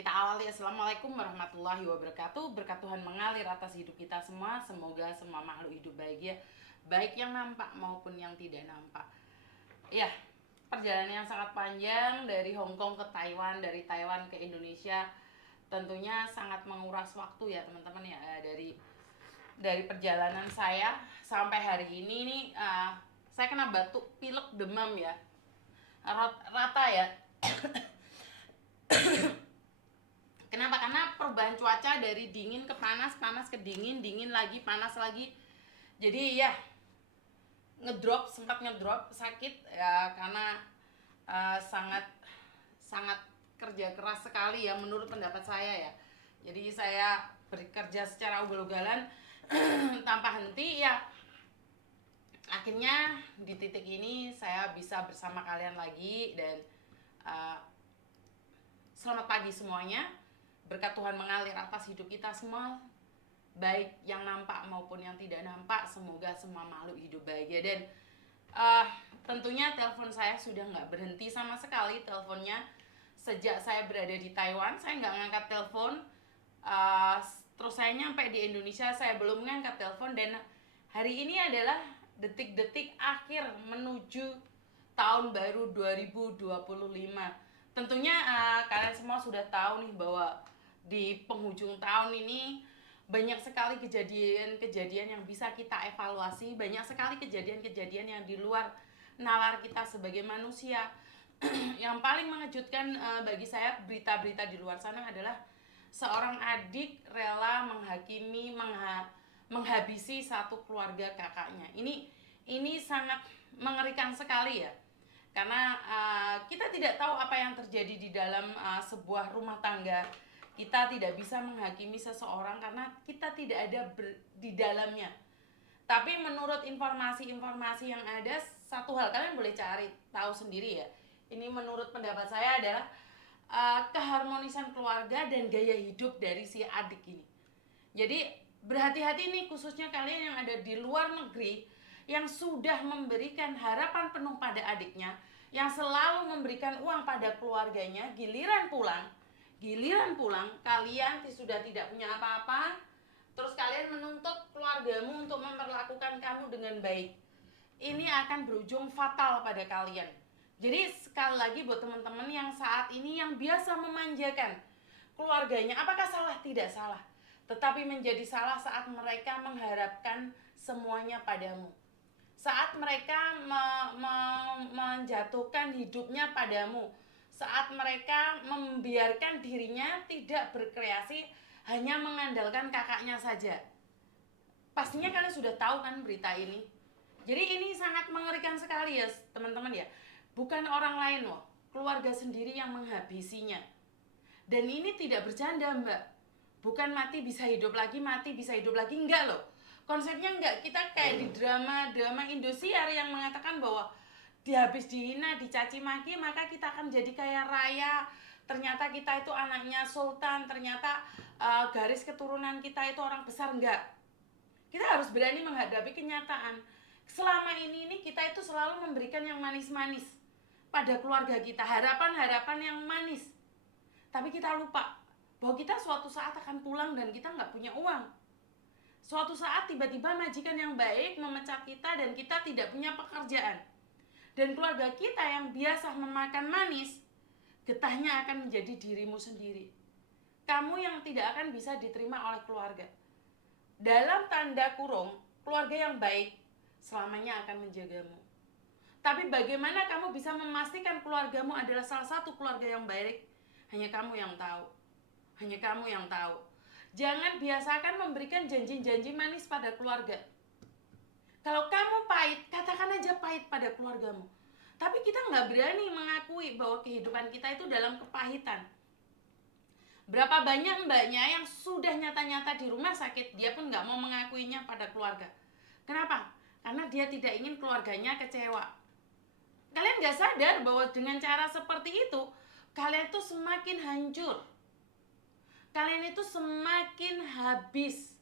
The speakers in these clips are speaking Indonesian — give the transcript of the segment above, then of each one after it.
Kita awali. Assalamualaikum warahmatullahi wabarakatuh. Berkat Tuhan mengalir atas hidup kita semua. Semoga semua makhluk hidup bahagia, baik yang nampak maupun yang tidak nampak. Ya, perjalanan yang sangat panjang dari Hong Kong ke Taiwan, dari Taiwan ke Indonesia, tentunya sangat menguras waktu ya teman-teman ya. Dari perjalanan saya sampai hari ini nih, saya kena batuk, pilek, demam ya, rata ya. Kenapa? Karena perubahan cuaca dari dingin ke panas, panas ke dingin, dingin lagi, panas lagi. Jadi ya sempat ngedrop sakit ya, karena sangat sangat kerja keras sekali ya menurut pendapat saya ya. Jadi saya bekerja secara ugal-ugalan tanpa henti ya. Akhirnya di titik ini saya bisa bersama kalian lagi dan selamat pagi semuanya. Berkat Tuhan mengalir atas hidup kita semua, baik yang nampak maupun yang tidak nampak. Semoga semua makhluk hidup bahagia. Dan tentunya telepon saya sudah nggak berhenti sama sekali teleponnya. Sejak saya berada di Taiwan, saya nggak ngangkat telepon. Terus saya nyampe di Indonesia, saya belum ngangkat telepon. Dan hari ini adalah detik-detik akhir menuju tahun baru 2025. Tentunya kalian semua sudah tahu nih bahwa di penghujung tahun ini banyak sekali kejadian-kejadian yang bisa kita evaluasi, banyak sekali kejadian-kejadian yang di luar nalar kita sebagai manusia. Yang paling mengejutkan bagi saya, berita-berita di luar sana adalah seorang adik rela menghabisi satu keluarga kakaknya. Ini sangat mengerikan sekali ya. Karena kita tidak tahu apa yang terjadi di dalam sebuah rumah tangga. Kita tidak bisa menghakimi seseorang karena kita tidak ada di dalamnya. Tapi menurut informasi-informasi yang ada, satu hal kalian boleh cari tahu sendiri ya. Ini menurut pendapat saya adalah keharmonisan keluarga dan gaya hidup dari si adik ini. Jadi berhati-hati nih, khususnya kalian yang ada di luar negeri, yang sudah memberikan harapan penuh pada adiknya, yang selalu memberikan uang pada keluarganya, giliran pulang kalian sudah tidak punya apa-apa, terus kalian menuntut keluargamu untuk memperlakukan kamu dengan baik. Ini akan berujung fatal pada kalian. Jadi sekali lagi buat teman-teman yang saat ini yang biasa memanjakan keluarganya, apakah salah? Tidak salah. Tetapi menjadi salah saat mereka mengharapkan semuanya padamu. Saat mereka menjatuhkan hidupnya padamu, saat mereka membiarkan dirinya tidak berkreasi, hanya mengandalkan kakaknya saja. Pastinya kalian sudah tahu kan berita ini. Jadi ini sangat mengerikan sekali ya teman-teman ya. Bukan orang lain loh, keluarga sendiri yang menghabisinya. Dan ini tidak bercanda mbak. Bukan mati bisa hidup lagi, mati bisa hidup lagi, enggak loh. Konsepnya enggak, kita kayak di drama Indosiar yang mengatakan bahwa habis dihina, dicaci maki, maka kita akan jadi kaya raya. Ternyata kita itu anaknya sultan, ternyata garis keturunan kita itu orang besar. Enggak. Kita harus berani menghadapi kenyataan. Selama ini kita itu selalu memberikan yang manis-manis pada keluarga kita, harapan-harapan yang manis. Tapi kita lupa bahwa kita suatu saat akan pulang dan kita nggak punya uang. Suatu saat tiba-tiba majikan yang baik memecat kita dan kita tidak punya pekerjaan. Dan keluarga kita yang biasa memakan manis, getahnya akan menjadi dirimu sendiri. Kamu yang tidak akan bisa diterima oleh keluarga. Dalam tanda kurung, keluarga yang baik selamanya akan menjagamu. Tapi bagaimana kamu bisa memastikan keluargamu adalah salah satu keluarga yang baik? Hanya kamu yang tahu. Hanya kamu yang tahu. Jangan biasakan memberikan janji-janji manis pada keluarga. Kalau kamu pahit, katakan aja pahit pada keluargamu. Tapi kita nggak berani mengakui bahwa kehidupan kita itu dalam kepahitan. Berapa banyak mbaknya yang sudah nyata-nyata di rumah sakit, dia pun nggak mau mengakuinya pada keluarga. Kenapa? Karena dia tidak ingin keluarganya kecewa. Kalian nggak sadar bahwa dengan cara seperti itu, kalian itu semakin hancur. Kalian itu semakin habis.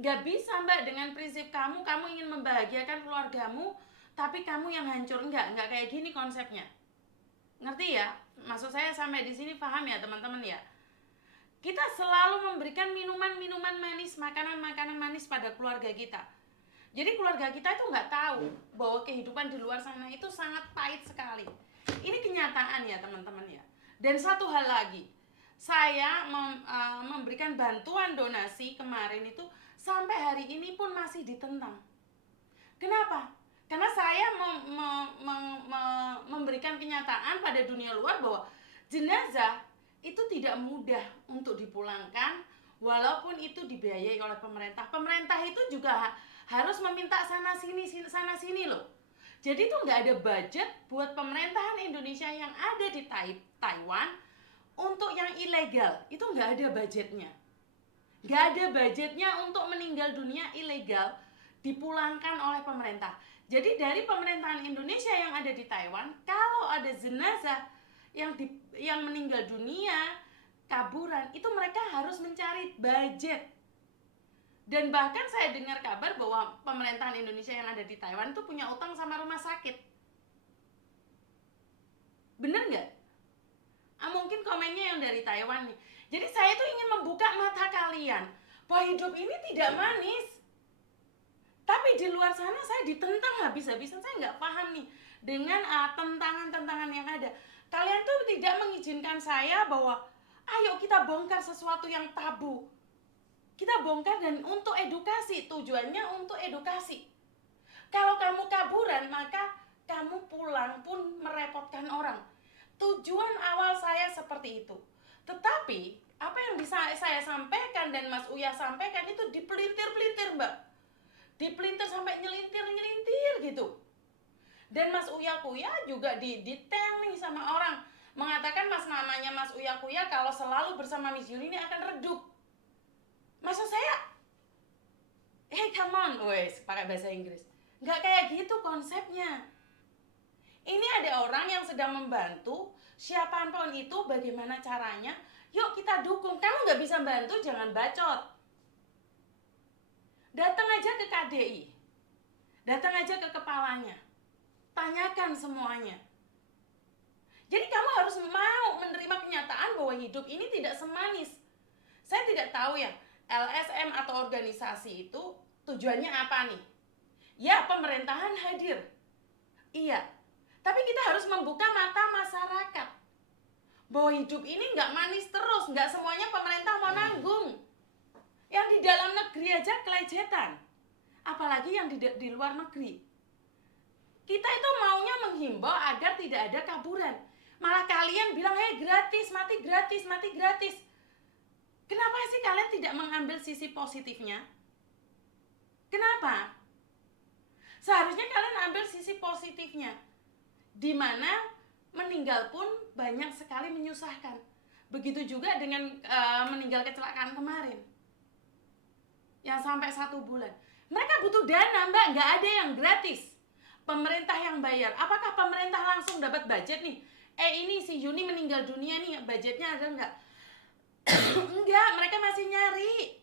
Gak bisa mbak dengan prinsip kamu ingin membahagiakan keluargamu, tapi kamu yang hancur. Enggak kayak gini konsepnya. Ngerti ya? Maksud saya sampai di sini paham ya teman-teman ya? Kita selalu memberikan minuman-minuman manis, makanan-makanan manis pada keluarga kita. Jadi keluarga kita itu nggak tahu bahwa kehidupan di luar sana itu sangat pahit sekali. Ini kenyataan ya teman-teman ya. Dan satu hal lagi, saya memberikan bantuan donasi kemarin itu sampai hari ini pun masih ditentang. Kenapa? Karena saya memberikan kenyataan pada dunia luar bahwa jenazah itu tidak mudah untuk dipulangkan walaupun itu dibiayai oleh pemerintah. Pemerintah itu juga harus meminta sana sini loh. Jadi itu nggak ada budget buat pemerintahan Indonesia yang ada di Taiwan untuk yang ilegal. Itu nggak ada budgetnya. Nggak ada budgetnya untuk meninggal dunia ilegal dipulangkan oleh pemerintah. Jadi dari pemerintahan Indonesia yang ada di Taiwan, kalau ada jenazah yang meninggal dunia kaburan, itu mereka harus mencari budget. Dan bahkan saya dengar kabar bahwa pemerintahan Indonesia yang ada di Taiwan itu punya utang sama rumah sakit. Bener nggak? Mungkin komennya yang dari Taiwan nih. Jadi saya tuh ingin membuka mata kalian bahwa hidup ini tidak manis. Tapi di luar sana saya ditentang habis-habisan. Saya nggak paham nih dengan tentangan-tentangan yang ada. Kalian tuh tidak mengizinkan saya bahwa ayo kita bongkar sesuatu yang tabu. Kita bongkar dan untuk edukasi. Tujuannya untuk edukasi. Kalau kamu kaburan, maka kamu pulang pun merepotkan orang. Tujuan awal saya seperti itu. Tetapi apa yang bisa saya sampaikan dan Mas Uya sampaikan itu dipelintir-pelintir, Mbak. Dipelintir sampai nyelintir gitu. Dan Mas Uya Kuya juga didetail nih sama orang. Mengatakan namanya Mas Uya Kuya kalau selalu bersama Miss Yuni ini akan redup. Maksud saya, hey come on, wes pakai bahasa Inggris. Nggak kayak gitu konsepnya. Ini ada orang yang sedang membantu, siapapun itu bagaimana caranya, yuk kita dukung. Kamu nggak bisa bantu, jangan bacot. Datang aja ke KDI, datang aja ke kepalanya, tanyakan semuanya. Jadi kamu harus mau menerima kenyataan bahwa hidup ini tidak semanis. Saya tidak tahu ya, LSM atau organisasi itu tujuannya apa nih? Ya, pemerintahan hadir. Iya, tapi kita harus membuka mata masyarakat bahwa hidup ini nggak manis terus, nggak semuanya pemerintah mau nanggung. Yang di dalam negeri aja kelejetan, apalagi yang di luar negeri. Kita itu maunya menghimbau agar tidak ada kaburan. Malah kalian bilang, hey gratis, mati gratis, mati gratis. Kenapa sih kalian tidak mengambil sisi positifnya? Kenapa? Seharusnya kalian ambil sisi positifnya. Di mana meninggal pun banyak sekali menyusahkan. Begitu juga dengan meninggal kecelakaan kemarin. Yang sampai 1 bulan. Mereka butuh dana, Mbak, nggak ada yang gratis. Pemerintah yang bayar. Apakah pemerintah langsung dapat budget nih? Ini si Yuni meninggal dunia nih, budgetnya ada nggak? Enggak, mereka masih nyari.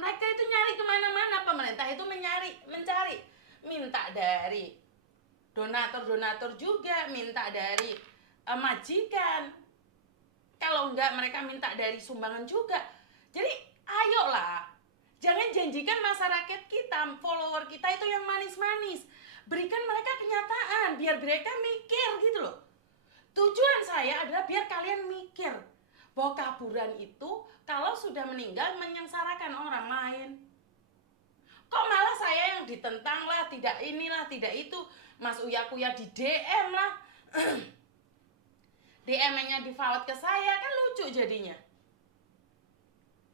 Mereka itu nyari kemana-mana. Pemerintah itu mencari. Minta dari donatur juga, minta dari majikan. Kalau enggak, mereka minta dari sumbangan juga. Jadi ayolah, jangan janjikan masyarakat kita, follower kita itu yang manis-manis. Berikan mereka kenyataan, biar mereka mikir gitu loh. Tujuan saya adalah biar kalian mikir bahwa kaburan itu kalau sudah meninggal menyengsarakan orang lain. Kok malah saya yang ditentang lah, tidak inilah, tidak itu. Mas Uya Kuya di DM lah. DM-nya di forward ke saya, kan lucu jadinya.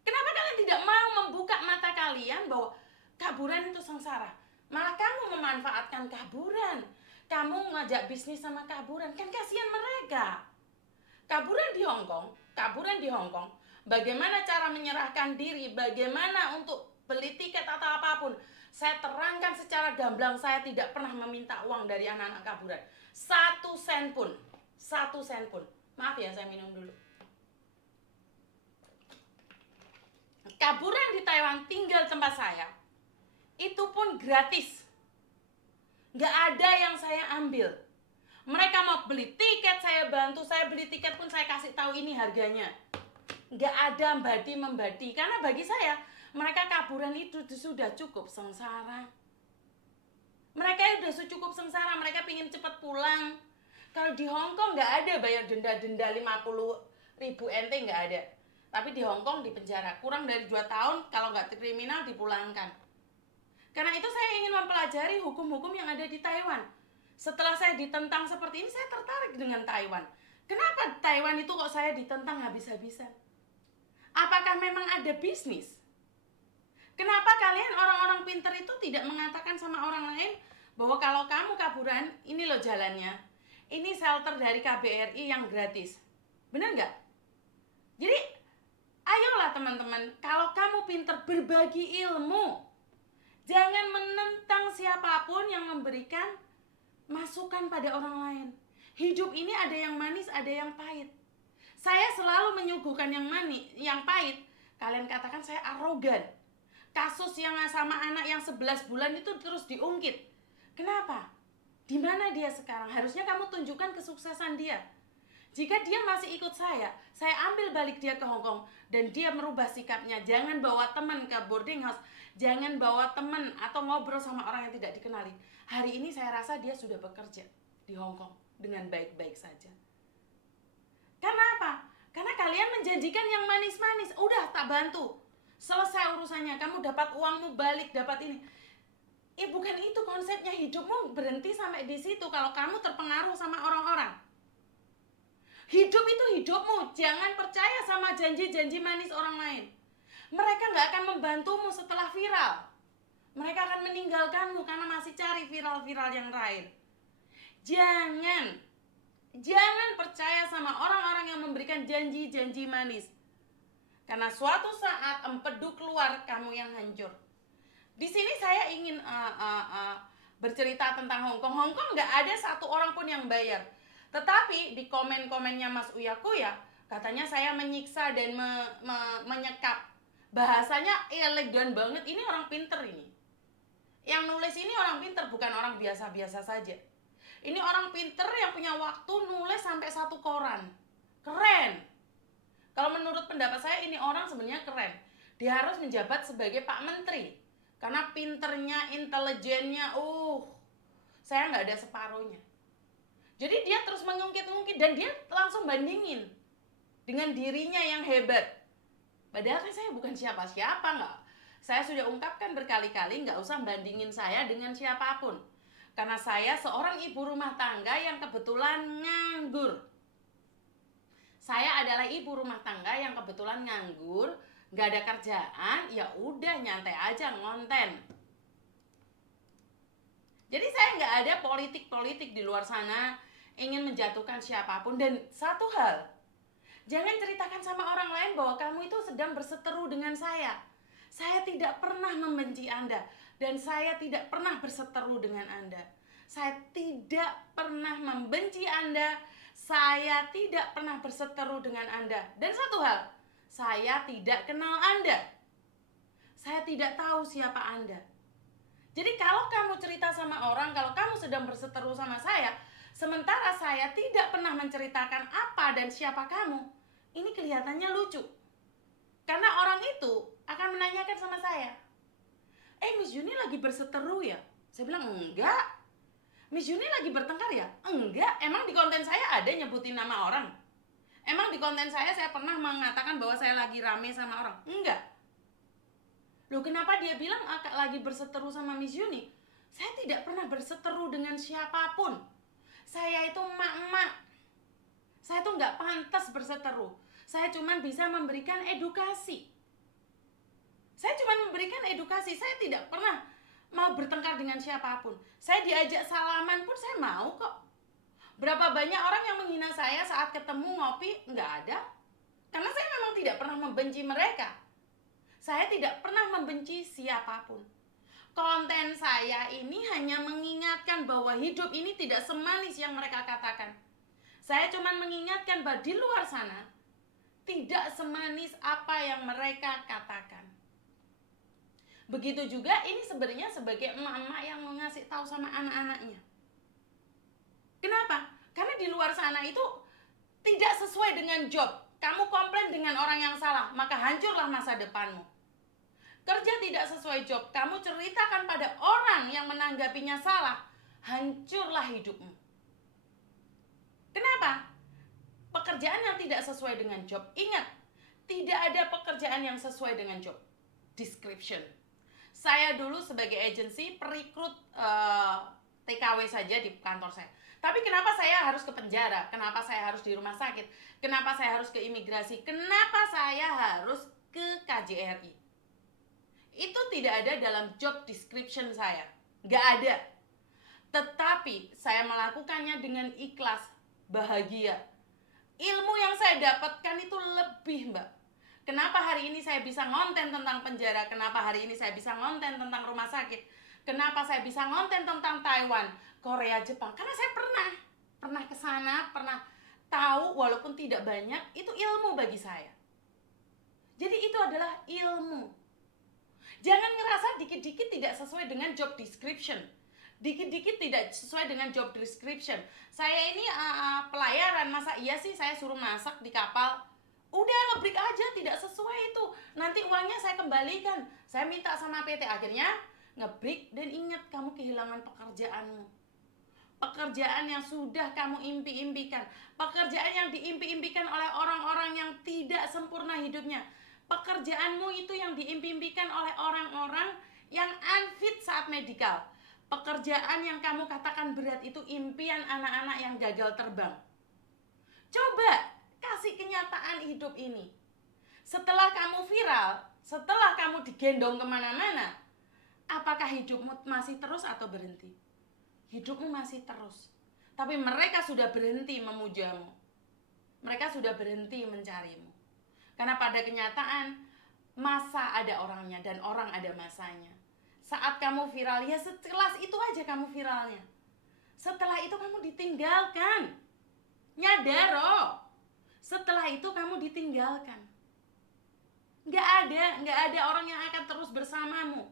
Kenapa kalian tidak mau membuka mata kalian bahwa kaburan itu sengsara? Malah kamu memanfaatkan kaburan. Kamu ngajak bisnis sama kaburan, kan kasihan mereka. Kaburan di Hong Kong, bagaimana cara menyerahkan diri, bagaimana untuk beli tiket atau apapun. Saya terangkan secara gamblang, saya tidak pernah meminta uang dari anak-anak kaburan. 1 sen pun. Maaf ya, saya minum dulu. Kaburan di Taiwan tinggal tempat saya, itu pun gratis. Nggak ada yang saya ambil. Mereka mau beli tiket, saya bantu. Saya beli tiket pun saya kasih tahu ini harganya. Nggak ada membadi, karena bagi saya mereka kaburan itu sudah cukup sengsara. Mereka udah cukup sengsara, mereka pingin cepat pulang. Kalau di Hong Kong nggak ada bayar denda 50.000 NT, nggak ada. Tapi di Hong Kong di penjara kurang dari 2 tahun, kalau nggak kriminal dipulangkan. Karena itu saya ingin mempelajari hukum-hukum yang ada di Taiwan. Setelah saya ditentang seperti ini, saya tertarik dengan Taiwan. Kenapa Taiwan itu kok saya ditentang habis-habisan? Apakah memang ada bisnis? Kenapa kalian orang-orang pinter itu tidak mengatakan sama orang lain bahwa kalau kamu kaburan, ini loh jalannya. Ini shelter dari KBRI yang gratis. Benar nggak? Jadi, ayolah teman-teman, kalau kamu pinter berbagi ilmu, jangan menentang siapapun yang memberikan masukan pada orang lain. Hidup ini ada yang manis, ada yang pahit. Saya selalu menyuguhkan yang manis, yang pahit. Kalian katakan saya arogan. Kasus yang sama anak yang 11 bulan itu terus diungkit. Kenapa? Di mana dia sekarang? Harusnya kamu tunjukkan kesuksesan dia. Jika dia masih ikut saya ambil balik dia ke Hong Kong dan dia merubah sikapnya. Jangan bawa teman ke boarding house, jangan bawa teman atau ngobrol sama orang yang tidak dikenali. Hari ini saya rasa dia sudah bekerja di Hong Kong dengan baik-baik saja. Karena apa? Karena kalian menjanjikan yang manis-manis. Udah, tak bantu. Selesai urusannya, kamu dapat uangmu balik, dapat ini. Bukan itu konsepnya. Hidupmu berhenti sampai di situ kalau kamu terpengaruh sama orang-orang. Hidup itu hidupmu. Jangan percaya sama janji-janji manis orang lain. Mereka gak akan membantumu setelah viral. Mereka akan meninggalkanmu karena masih cari viral-viral yang lain. Jangan percaya sama orang-orang yang memberikan janji-janji manis. Karena suatu saat empedu keluar, kamu yang hancur. Di sini saya ingin bercerita tentang Hong Kong. Hong Kong nggak ada satu orang pun yang bayar. Tetapi di komen-komennya Mas Uya Kuya, katanya saya menyiksa dan menyekap. Bahasanya elegan banget. Ini orang pinter ini. Yang nulis ini orang pinter, bukan orang biasa-biasa saja. Ini orang pinter yang punya waktu nulis sampai 1 koran. Keren. Kalau menurut pendapat saya ini orang sebenarnya keren. Dia harus menjabat sebagai Pak Menteri. Karena pinternya, intelijennya, saya nggak ada separuhnya. Jadi dia terus mengungkit-ungkit dan dia langsung bandingin dengan dirinya yang hebat. Padahal kan saya bukan siapa-siapa, nggak. Saya sudah ungkapkan berkali-kali, nggak usah bandingin saya dengan siapapun. Karena saya seorang ibu rumah tangga yang kebetulan nganggur. Saya adalah ibu rumah tangga yang kebetulan nganggur, nggak ada kerjaan, ya udah nyantai aja ngonten. Jadi saya nggak ada politik-politik di luar sana ingin menjatuhkan siapapun. Dan satu hal, jangan ceritakan sama orang lain bahwa kamu itu sedang berseteru dengan saya. Saya tidak pernah membenci Anda dan saya tidak pernah berseteru dengan Anda. Saya tidak pernah membenci Anda. Saya tidak pernah berseteru dengan Anda. Dan satu hal, saya tidak kenal Anda. Saya tidak tahu siapa Anda. Jadi kalau kamu cerita sama orang, kalau kamu sedang berseteru sama saya, sementara saya tidak pernah menceritakan apa dan siapa kamu, ini kelihatannya lucu. Karena orang itu akan menanyakan sama saya, Miss Juni lagi berseteru ya? Saya bilang, enggak. Miss Juni lagi bertengkar ya? Enggak. Emang di konten saya ada nyebutin nama orang? Emang di konten saya pernah mengatakan bahwa saya lagi rame sama orang? Enggak. Loh, kenapa dia bilang lagi berseteru sama Miss Juni? Saya tidak pernah berseteru dengan siapapun. Saya itu emak-emak. Saya tuh nggak pantas berseteru. Saya cuma bisa memberikan edukasi. Saya cuma memberikan edukasi. Saya tidak pernah mau bertengkar dengan siapapun. Saya diajak salaman pun saya mau kok. Berapa banyak orang yang menghina saya saat ketemu ngopi? Nggak ada. Karena saya memang tidak pernah membenci mereka. Saya tidak pernah membenci siapapun. Konten saya ini hanya mengingatkan bahwa hidup ini tidak semanis yang mereka katakan. Saya cuma mengingatkan bahwa di luar sana tidak semanis apa yang mereka katakan. Begitu juga ini sebenarnya sebagai emak-emak yang mau ngasih tahu sama anak-anaknya. Kenapa? Karena di luar sana itu tidak sesuai dengan job. Kamu komplain dengan orang yang salah, maka hancurlah masa depanmu. Kerja tidak sesuai job, kamu ceritakan pada orang yang menanggapinya salah, hancurlah hidupmu. Kenapa? Pekerjaan yang tidak sesuai dengan job, ingat, tidak ada pekerjaan yang sesuai dengan job description. Saya dulu sebagai agensi perekrut TKW saja di kantor saya. Tapi kenapa saya harus ke penjara? Kenapa saya harus di rumah sakit? Kenapa saya harus ke imigrasi? Kenapa saya harus ke KJRI? Itu tidak ada dalam job description saya. Nggak ada. Tetapi saya melakukannya dengan ikhlas, bahagia. Ilmu yang saya dapatkan itu lebih, Mbak. Kenapa hari ini saya bisa ngonten tentang penjara? Kenapa hari ini saya bisa ngonten tentang rumah sakit? Kenapa saya bisa ngonten tentang Taiwan, Korea, Jepang? Karena saya pernah ke sana, pernah tahu walaupun tidak banyak, itu ilmu bagi saya. Jadi itu adalah ilmu. Jangan ngerasa dikit-dikit tidak sesuai dengan job description. Dikit-dikit tidak sesuai dengan job description. Saya ini pelayaran, masa iya sih saya suruh masak di kapal? Udah ngebreak aja, tidak sesuai itu. Nanti uangnya saya kembalikan. Saya minta sama PT, akhirnya ngebreak. Dan ingat, kamu kehilangan pekerjaanmu. Pekerjaan yang sudah kamu impi-impikan. Pekerjaan yang diimpi-impikan oleh orang-orang yang tidak sempurna hidupnya. Pekerjaanmu itu yang diimpi-impikan oleh orang-orang yang unfit saat medikal. Pekerjaan yang kamu katakan berat itu impian anak-anak yang gagal terbang. Coba kasih kenyataan hidup ini. Setelah kamu viral, setelah kamu digendong kemana-mana, apakah hidupmu masih terus atau berhenti? Hidupmu masih terus. Tapi mereka sudah berhenti memujamu. Mereka sudah berhenti mencarimu. Karena pada kenyataan, masa ada orangnya dan orang ada masanya. Saat kamu viral, ya sekelas itu aja kamu viralnya. Setelah itu kamu ditinggalkan. Nyadar, oh. Setelah itu kamu ditinggalkan. Nggak ada orang yang akan terus bersamamu.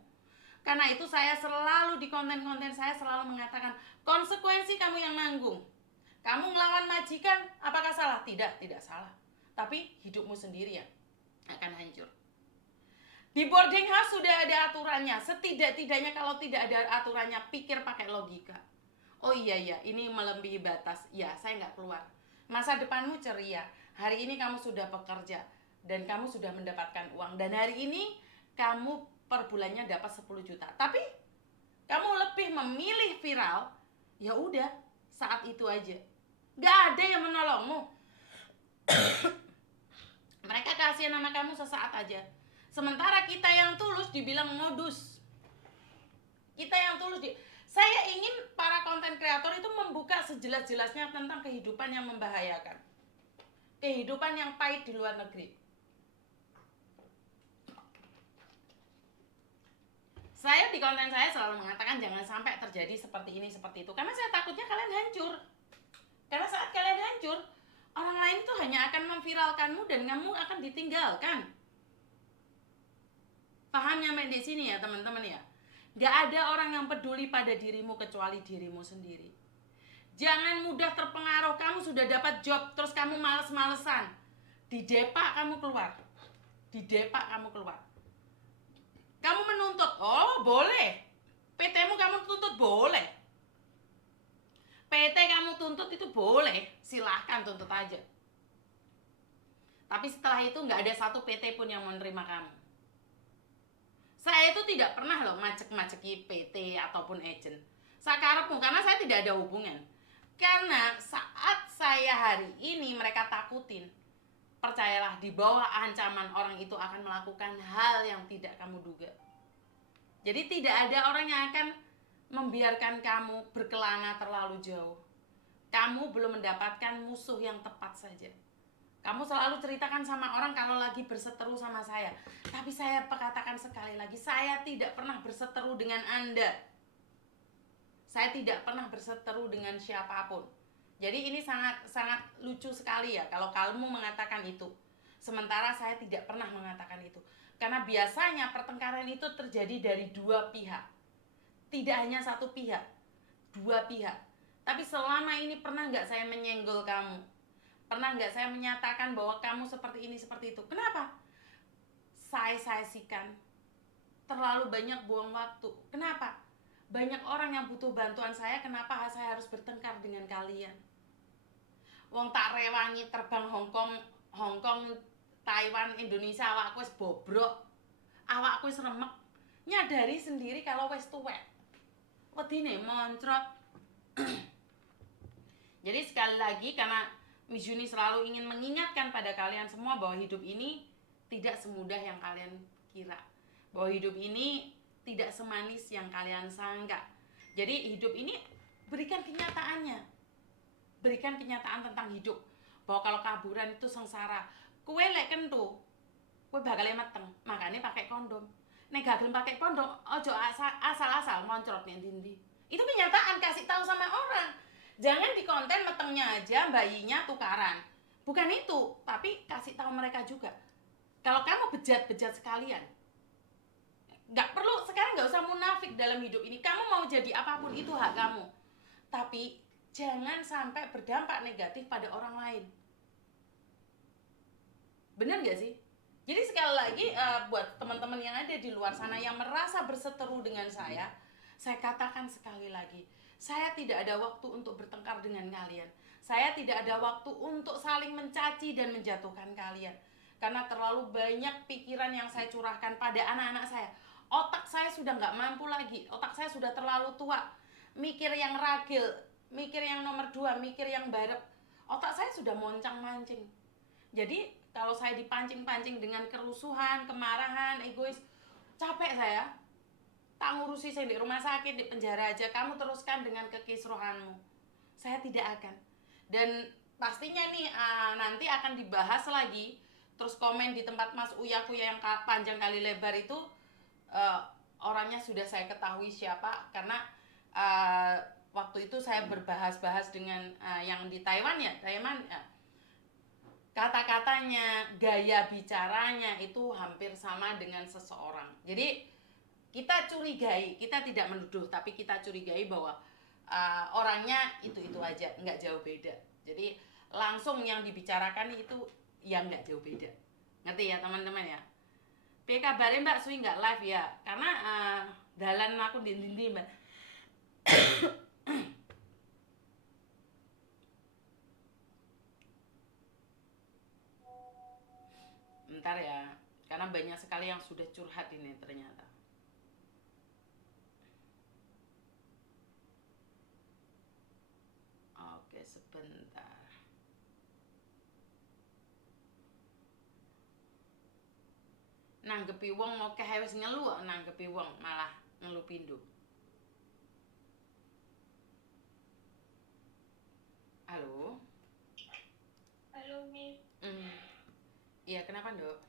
Karena itu saya selalu di konten-konten saya selalu mengatakan, konsekuensi kamu yang nanggung. Kamu ngelawan majikan, apakah salah? Tidak salah. Tapi hidupmu sendiri yang akan hancur. Di boarding house sudah ada aturannya. Setidak-tidaknya kalau tidak ada aturannya, pikir pakai logika. Oh iya, ini melebihi batas. Ya, saya nggak keluar. Masa depanmu ceria. Hari ini kamu sudah bekerja dan kamu sudah mendapatkan uang. Dan hari ini kamu per bulannya dapat 10 juta. Tapi kamu lebih memilih viral, ya udah, saat itu aja. Nggak ada yang menolongmu. Mereka kasihan sama kamu sesaat aja. Sementara kita yang tulus dibilang modus. Kita yang tulus saya ingin para konten kreator itu membuka sejelas-jelasnya tentang kehidupan yang membahayakan. Kehidupan yang pahit di luar negeri. Saya di konten saya selalu mengatakan jangan sampai terjadi seperti ini, seperti itu. Karena saya takutnya kalian hancur. Karena saat kalian hancur, orang lain itu hanya akan memviralkanmu dan kamu akan ditinggalkan. Paham nyampe di sini ya teman-teman ya? Gak ada orang yang peduli pada dirimu kecuali dirimu sendiri. Jangan mudah terpengaruh. Kamu sudah dapat job, terus kamu males-malesan. Didepak kamu keluar. Didepak kamu keluar. Kamu menuntut, oh boleh. PT-mu kamu tuntut, boleh. PT kamu tuntut itu boleh, silahkan tuntut aja. Tapi setelah itu nggak ada satu PT pun yang menerima kamu. Saya itu tidak pernah loh macek-maceki PT ataupun agent. Sakarepmu, karena saya tidak ada hubungan. Karena saat saya hari ini mereka takutin, percayalah di bawah ancaman orang itu akan melakukan hal yang tidak kamu duga. Jadi tidak ada orang yang akan membiarkan kamu berkelana terlalu jauh. Kamu belum mendapatkan musuh yang tepat saja. Kamu selalu ceritakan sama orang kalau lagi berseteru sama saya. Tapi saya katakan sekali lagi, saya tidak pernah berseteru dengan Anda. Saya tidak pernah berseteru dengan siapapun. Jadi ini sangat lucu sekali ya kalau kamu mengatakan itu. Sementara saya tidak pernah mengatakan itu. Karena biasanya pertengkaran itu terjadi dari dua pihak. Tidak hanya satu pihak, dua pihak. Tapi selama ini pernah nggak saya menyenggol kamu? Pernah nggak saya menyatakan bahwa kamu seperti ini, seperti itu? Kenapa? Saya sikan. Terlalu banyak buang waktu. Kenapa? Banyak orang yang butuh bantuan saya, kenapa saya harus bertengkar dengan kalian? Wong tak rewangi terbang Hongkong, Taiwan, Indonesia, awakku wis bobrok. Awakku wis remek. Nyadari sendiri kalau wis tuwek. Wedine moncrot. Jadi sekali lagi, karena Miss Juni selalu ingin mengingatkan pada kalian semua bahwa hidup ini tidak semudah yang kalian kira. Bahwa hidup ini tidak semanis yang kalian sangka. Jadi hidup ini berikan kenyataannya. Berikan kenyataan tentang hidup. Bahwa kalau kaburan itu sengsara. Kue lek kentu, kue bakal meteng. Makanya pakai kondom. Nek gak gelem pakai kondom, ojo asal-asal moncrot nih ndi. Itu kenyataan, kasih tahu sama orang. Jangan di konten metengnya aja, bayinya tukaran. Bukan itu, tapi kasih tahu mereka juga. Kalau kamu bejat-bejat sekalian, nggak perlu, sekarang nggak usah munafik dalam hidup ini. Kamu mau jadi apapun itu hak kamu. Tapi jangan sampai berdampak negatif pada orang lain. Bener nggak sih? Jadi sekali lagi buat teman-teman yang ada di luar sana yang merasa berseteru dengan saya katakan sekali lagi, saya tidak ada waktu untuk bertengkar dengan kalian. Saya tidak ada waktu untuk saling mencaci dan menjatuhkan kalian. Karena terlalu banyak pikiran yang saya curahkan pada anak-anak saya. Otak saya sudah nggak mampu lagi. Otak saya sudah terlalu tua. Mikir yang ragil, mikir yang nomor 2, mikir yang barep. Otak saya sudah moncang-mancing. Jadi kalau saya dipancing-pancing dengan kerusuhan, kemarahan, egois, capek saya. Tak ngurusi saya di rumah sakit, di penjara aja, kamu teruskan dengan kekisruhanmu. Saya tidak akan. Dan pastinya nih nanti akan dibahas lagi. Terus komen di tempat Mas Uya yang panjang kali lebar itu orangnya sudah saya ketahui siapa. Karena waktu itu saya berbahas-bahas dengan yang di Taiwan ya, kata-katanya, gaya bicaranya itu hampir sama dengan seseorang. Jadi kita curigai, kita tidak menuduh, tapi kita curigai bahwa orangnya itu aja, nggak jauh beda. Jadi langsung yang dibicarakan itu yang nggak jauh beda. Ngerti ya teman-teman ya? Piye kabarnya Mbak Sui nggak live ya? Karena dalan aku di Mbak. Bentar ya, karena banyak sekali yang sudah curhat ini ternyata. Oke, sebentar. Nanggepi wong akeh wis ngelu kok, nanggepi wong malah ngelu pindho. Halo? Halo, Miss. Iya, kenapa, Nduk?